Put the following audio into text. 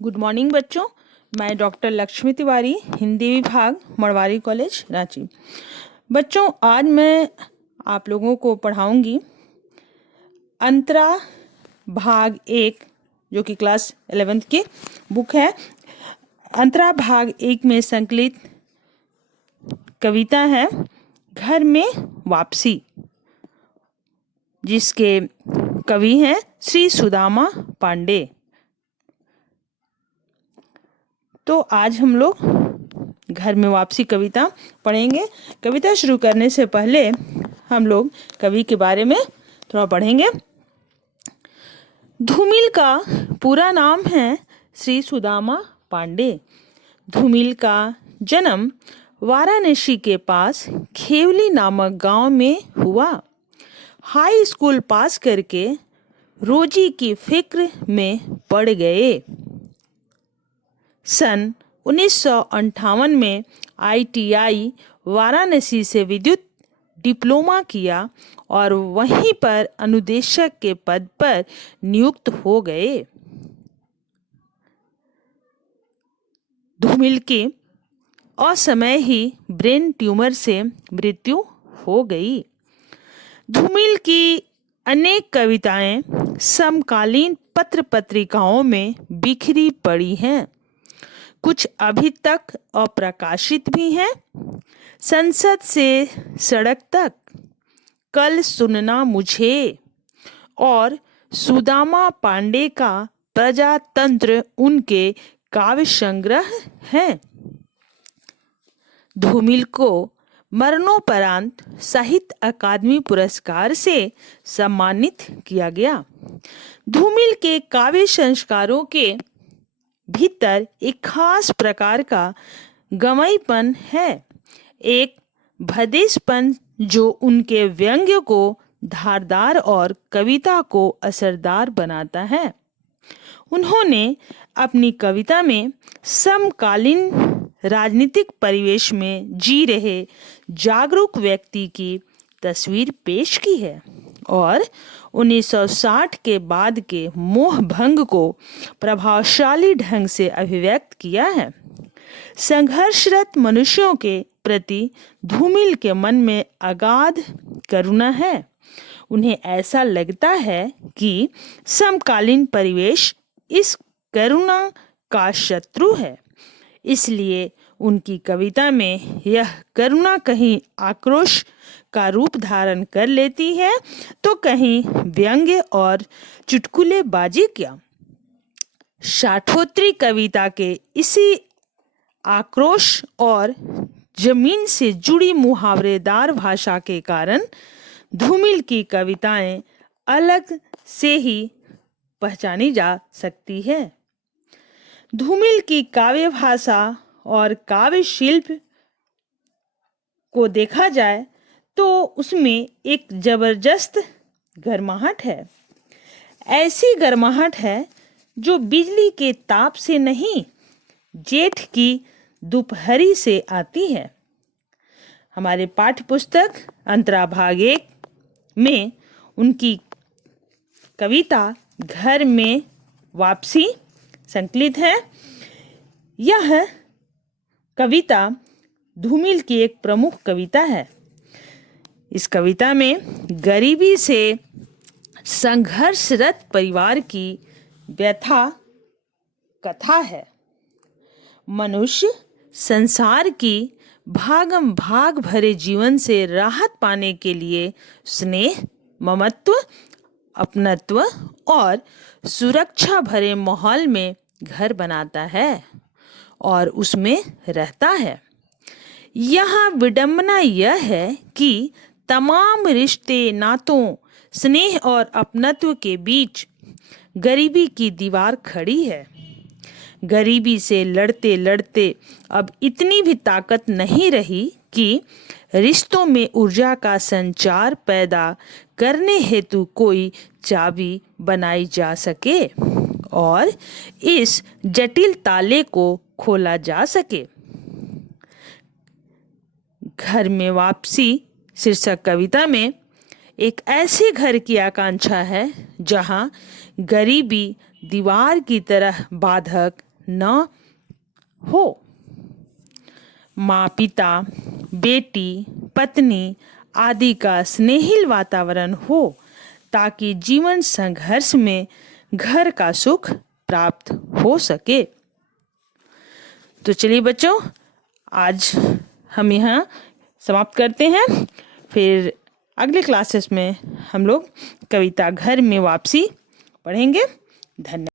Good morning बच्चों। मैं doctor Lakshmi Tiwari, Hindi विभाग, मड़वारी कॉलेज, रांची। बच्चों, आज मैं आप लोगों को पढ़ाऊंगी अंतरा भाग 1, जो कि क्लास 11th की बुक है। अंतरा भाग 1 में संकलित कविता है घर में वापसी, जिसके कवि हैं श्री सुदामा पांडे। तो आज हम लोग घर में वापसी कविता पढ़ेंगे। कविता शुरू करने से पहले हम लोग कवि के बारे में थोड़ा पढ़ेंगे। धूमिल का पूरा नाम है श्री सुदामा पांडे। धूमिल का जन्म वाराणसी के पास खेवली नामक गांव में हुआ। हाई स्कूल पास करके रोजी की फिक्र में पड़ गए। सन 1958 में ITI वाराणसी से विद्युत डिप्लोमा किया और वहीं पर अनुदेशक के पद पर नियुक्त हो गए। धूमिल की असमय ही ब्रेन ट्यूमर से मृत्यु हो गई। धूमिल की अनेक कविताएं समकालीन पत्र पत्रिकाओं में बिखरी पड़ी हैं। कुछ अभी तक अप्रकाशित भी हैं। संसद से सड़क तक, कल सुनना मुझे और सुदामा पांडे का प्रजातंत्र उनके काव्य संग्रह हैं। धूमिल को मरणोपरांत साहित्य अकादमी पुरस्कार से सम्मानित किया गया। धूमिल के काव्य संस्कारों के भीतर एक खास प्रकार का गमईपन है, एक भदेसपन जो उनके व्यंग्य को धारदार और कविता को असरदार बनाता है। उन्होंने अपनी कविता में समकालीन राजनीतिक परिवेश में जी रहे जागरूक व्यक्ति की तस्वीर पेश की है और 1960 के बाद के मोह भंग को प्रभावशाली ढंग से अभिव्यक्त किया है। संघर्षरत मनुष्यों के प्रति धूमिल के मन में अगाध करुणा है। उन्हें ऐसा लगता है कि समकालीन परिवेश इस करुणा का शत्रु है। इसलिए उनकी कविता में यह करुणा कहीं आक्रोश का रूप धारण कर लेती है तो कहीं व्यंग्य और चुटकुलेबाजी क्या। शाठोत्री कविता के इसी आक्रोश और जमीन से जुड़ी मुहावरेदार भाषा के कारण धूमिल की कविताएं अलग से ही पहचानी जा सकती है। धूमिल की काव्य भाषा और काव्य शिल्प को देखा जाए तो उसमें एक जबरदस्त गर्माहट है। ऐसी गर्माहट है जो बिजली के ताप से नहीं, जेठ की दोपहरी से आती है। हमारे पाठ्य पुस्तक अंतरा भाग 1 में उनकी कविता घर में वापसी संकलित है। यह कविता धूमिल की एक प्रमुख कविता है। इस कविता में गरीबी से संघर्षरत परिवार की व्यथा कथा है। मनुष्य संसार की भागम भाग भरे जीवन से राहत पाने के लिए स्नेह, ममत्व, अपनत्व और सुरक्षा भरे माहौल में घर बनाता है और उसमें रहता है। यहाँ विडंबना यह है कि तमाम रिश्ते नातों, स्नेह और अपनत्व के बीच गरीबी की दीवार खड़ी है। गरीबी से लड़ते लड़ते अब इतनी भी ताकत नहीं रही कि रिश्तों में ऊर्जा का संचार पैदा करने हेतु कोई चाबी बनाई जा सके और इस जटिल ताले को खोला जा सके। घर में वापसी शीर्षक कविता में एक ऐसे घर की आकांक्षा है जहां गरीबी दीवार की तरह बाधक न हो। माँ पिता, बेटी, पत्नी आदि का स्नेहिल वातावरण हो ताकि जीवन संघर्ष में घर का सुख प्राप्त हो सके। तो चलिए बच्चों, आज हम यहाँ समाप्त करते हैं। फिर अगले क्लासेस में हम लोग कविता घर में वापसी पढ़ेंगे। धन्यवाद।